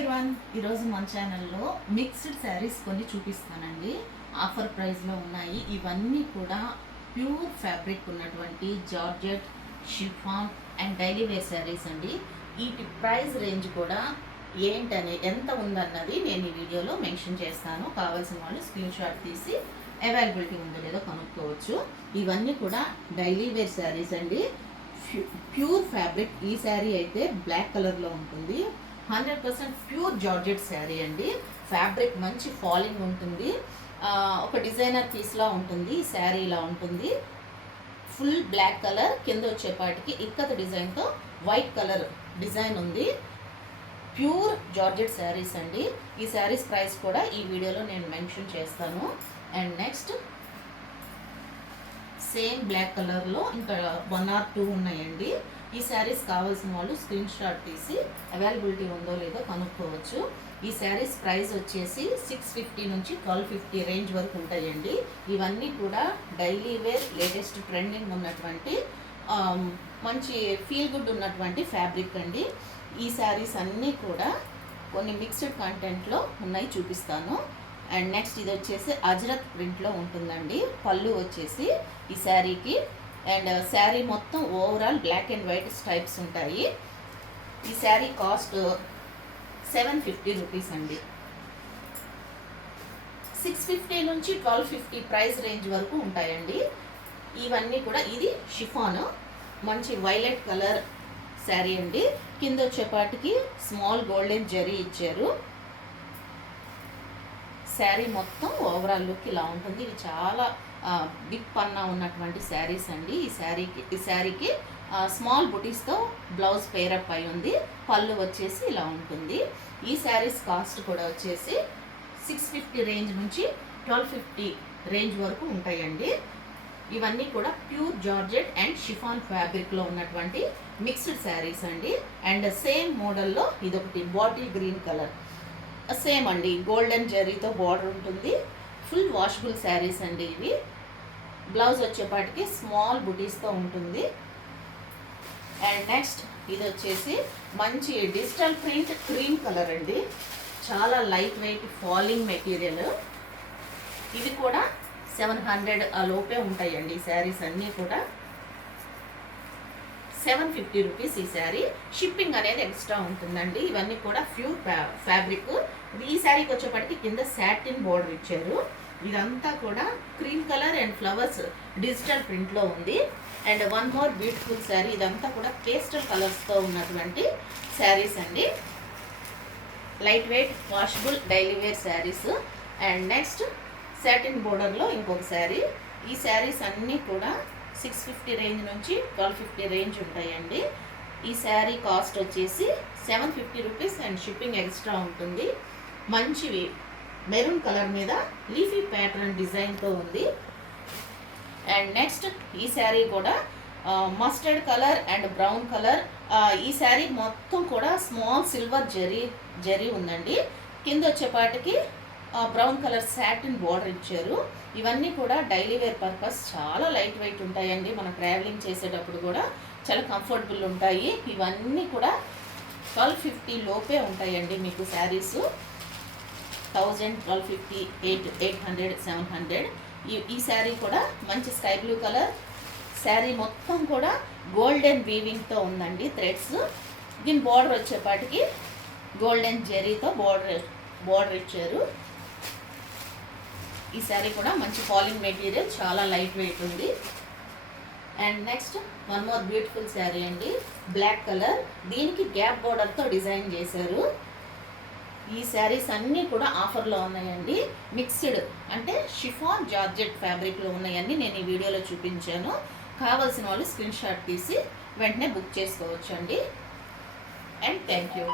Everyone, ఈరోజు మన ఛానల్లో మిక్స్డ్ శారీస్ కొన్ని చూపిస్తానండి. ఆఫర్ ప్రైస్లో ఉన్నాయి. ఇవన్నీ కూడా ప్యూర్ ఫ్యాబ్రిక్ ఉన్నటువంటి georgette, chiffon and daily wear saris అండి. వీటి ప్రైస్ రేంజ్ కూడా ఎంత ఉందన్నది నేను ఈ వీడియోలో మెన్షన్ చేస్తాను. కావాల్సిన వాళ్ళు స్క్రీన్ షాట్ తీసి అవైలబిలిటీ ఉందో లేదో కనుక్కోవచ్చు. ఇవన్నీ కూడా డైలీ వేర్ శారీస్ అండి. Pure fabric. ఈ శారీ అయితే బ్లాక్ కలర్లో ఉంటుంది. 100% ప్యూర్ జార్జెట్ శారీ అండి. ఫ్యాబ్రిక్ మంచి ఫాలింగ్ ఉంటుంది. ఒక డిజైనర్ పీస్లా ఉంటుంది. ఈ శారీ ఇలా ఉంటుంది. ఫుల్ బ్లాక్ కలర్, కింద వచ్చేపాటికి ఇక్కత డిజైన్తో వైట్ కలర్ డిజైన్ ఉంది. ప్యూర్ జార్జెట్ శారీస్ అండి. ఈ శారీస్ ప్రైస్ కూడా ఈ వీడియోలో నేను మెన్షన్ చేస్తాను. అండ్ నెక్స్ట్ సేమ్ బ్లాక్ కలర్లో ఇంకా 1 or 2 ఉన్నాయండి. ఈ శారీస్ కావాల్సిన వాళ్ళు స్క్రీన్ షాట్ తీసి అవైలబిలిటీ ఉందో లేదో కనుక్కోవచ్చు. ఈ శారీస్ ప్రైస్ వచ్చేసి 650 నుంచి 1250 రేంజ్ వరకు ఉంటాయండి. ఇవన్నీ కూడా డైలీ వేర్, లేటెస్ట్ ట్రెండింగ్ ఉన్నటువంటి మంచి ఫీల్ గుడ్ ఉన్నటువంటి ఫ్యాబ్రిక్ అండి. ఈ శారీస్ అన్నీ కూడా కొన్ని మిక్స్డ్ కంటెంట్లో ఉన్నాయి, చూపిస్తాను. అండ్ నెక్స్ట్ ఇది వచ్చేసి అజ్రత్ ప్రింట్లో ఉంటుందండి. పళ్ళు వచ్చేసి ఈ శారీకి. అండ్ శారీ మొత్తం overall black and white stripes ఉంటాయి. ఈ శారీ కాస్ట్ 750 రూపీస్ అండి. 650 నుంచి 1250 ప్రైస్ రేంజ్ వరకు ఉంటాయండి. ఇవన్నీ కూడా ఇది షిఫాన్, మంచి వైలెట్ కలర్ శారీ అండి. కింద వచ్చేపాటికి స్మాల్ గోల్డెన్ జరీ ఇచ్చారు. శారీ మొత్తం ఓవరాల్ లుక్ ఇలా ఉంటుంది. ఇది చాలా బిగ్ పన్నా ఉన్నటువంటి శారీస్ అండి. ఈ శారీకి స్మాల్ బుటీస్తో బ్లౌజ్ పేరప్ అయి ఉంది. పళ్ళు వచ్చేసి ఇలా ఉంటుంది. ఈ శారీస్ కాస్ట్ కూడా వచ్చేసి 650 రేంజ్ నుంచి 1250 రేంజ్ వరకు ఉంటాయండి. ఇవన్నీ కూడా ప్యూర్ జార్జెట్ అండ్ షిఫాన్ ఫ్యాబ్రిక్లో ఉన్నటువంటి మిక్స్డ్ శారీస్ అండి. అండ్ సేమ్ మోడల్లో ఇదొకటి బాటిల్ గ్రీన్ కలర్, సేమ్ అండి, గోల్డెన్ జరీతో బార్డర్ ఉంటుంది. ఫుల్ వాషబుల్ శారీస్ అండి ఇవి. బ్లౌజ్ వచ్చేపాటికి స్మాల్ బుటీస్తో ఉంటుంది. అండ్ నెక్స్ట్ ఇది వచ్చేసి మంచి డిజిటల్ ప్రింట్ క్రీమ్ కలర్ అండి. చాలా లైట్ వెయిట్ ఫాలింగ్ మెటీరియల్. ఇవి కూడా 700 ఆ లోపే ఉంటాయండి. ఈ శారీస్ అన్నీ కూడా 750 రూపీస్ ఈ శారీ. షిప్పింగ్ అనేది ఎక్స్ట్రా ఉంటుందండి. ఇవన్నీ కూడా ప్యూర్ ఫ్యాబ్రిక్. ఈ శారీకి వచ్చేప్పటికి కింద సాటిన్ బోర్డర్ ఇచ్చారు. ఇదంతా కూడా cream colour and flowers digital ప్రింట్లో ఉంది. And one more beautiful sari. ఇదంతా కూడా పేస్టల్ కలర్స్తో ఉన్నటువంటి శారీస్ అండి. Light weight washable daily wear saris. And next satin బోర్డర్లో ఇంకొక శారీ. ఈ శారీస్ అన్నీ కూడా 650 రేంజ్ నుంచి 1250 రేంజ్ ఉంటాయండి. ఈ శారీ కాస్ట్ వచ్చేసి 750 రూపీస్ అండ్ షిప్పింగ్ ఎక్స్ట్రా ఉంటుంది. మంచివి మెరూన్ కలర్ మీద లీఫీ ప్యాటర్న్ డిజైన్తో ఉంది. అండ్ నెక్స్ట్ ఈ శారీ కూడా mustard colour and brown colour. ఈ శారీ మొత్తం కూడా స్మాల్ సిల్వర్ జరీ ఉందండి. కింద వచ్చేపాటికి బ్రౌన్ కలర్ సాటిన్ బార్డర్ ఇచ్చారు. ఇవన్నీ కూడా డైలీ వేర్ పర్పస్ చాలా లైట్ వెయిట్ ఉంటాయండి. మనం ట్రావెలింగ్ చేసేటప్పుడు కూడా చాలా కంఫర్టబుల్ ఉంటాయి. ఇవన్నీ కూడా 1250 లోపే ఉంటాయండి మీకు శారీస్. 1000, 1250, 800, 700. ఈ శారీ కూడా మంచి స్కై బ్లూ కలర్. శారీ మొత్తం కూడా గోల్డెన్ వీవింగ్తో ఉందండి, థ్రెడ్స్. దీని బార్డర్ వచ్చేపాటికి గోల్డెన్ జెరీతో బార్డర్ ఇచ్చారు. ఈ శారీ కూడా మంచి ఫాలింగ్ మెటీరియల్, చాలా లైట్ వెయిట్ ఉంది. And next one more beautiful sari అండి. బ్లాక్ కలర్, దీనికి గ్యాప్ బార్డర్తో డిజైన్ చేశారు. ఈ శారీస్ అన్నీ కూడా ఆఫర్లో ఉన్నాయండి. మిక్స్డ్ అంటే షిఫాన్ జార్జెట్ ఫ్యాబ్రిక్లో ఉన్నాయన్నీ నేను ఈ వీడియోలో చూపించాను. కావాల్సిన వాళ్ళు స్క్రీన్ షాట్ తీసి వెంటనే బుక్ చేసుకోవచ్చు అండి. And thank you.